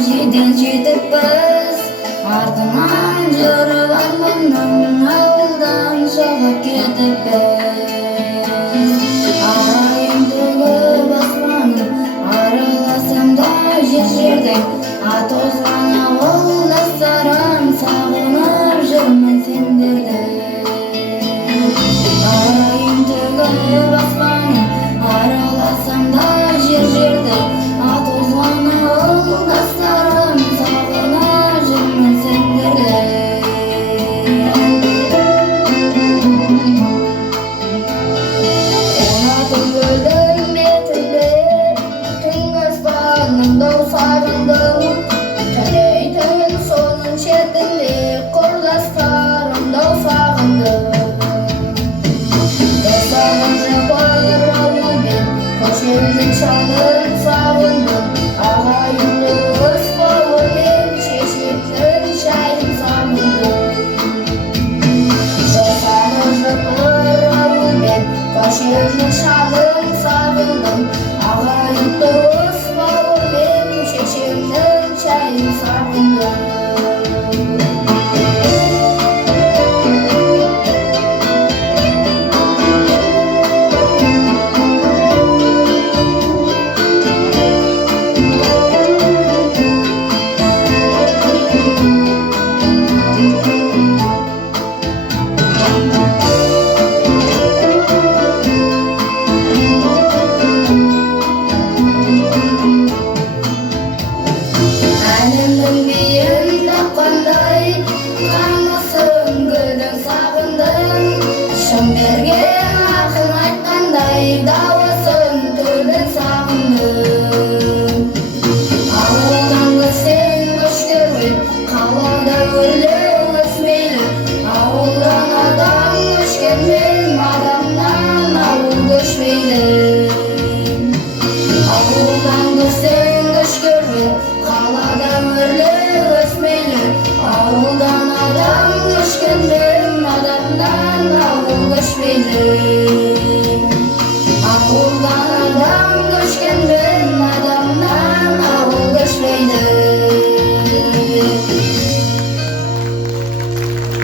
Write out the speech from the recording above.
жерден жетіп біз артынан жүріп арманның ауылдан шығып кетіп біз арайым төгіп аспаным араласам да жердің атозған ауылдастарым сағынып жүрмін сендерді арайым төгіп аспаным араласам да жердің атозған ауылдастарым сағынып жүрмін сендерді ұнатып өлдім бетіңде түнгі аспанымды сағындым түнейтін соның шетінде құрдастарымды сағындым достарым жапыр ауылмен көшемнің шаңын сағындым ағайынды өз бауырмен шешемнің шайын сағындым достарым жапыр ауылмен көшемнің шаңын сағындым ағайынды өз бауырмен шешемнің шайын сағындым әлемнің биі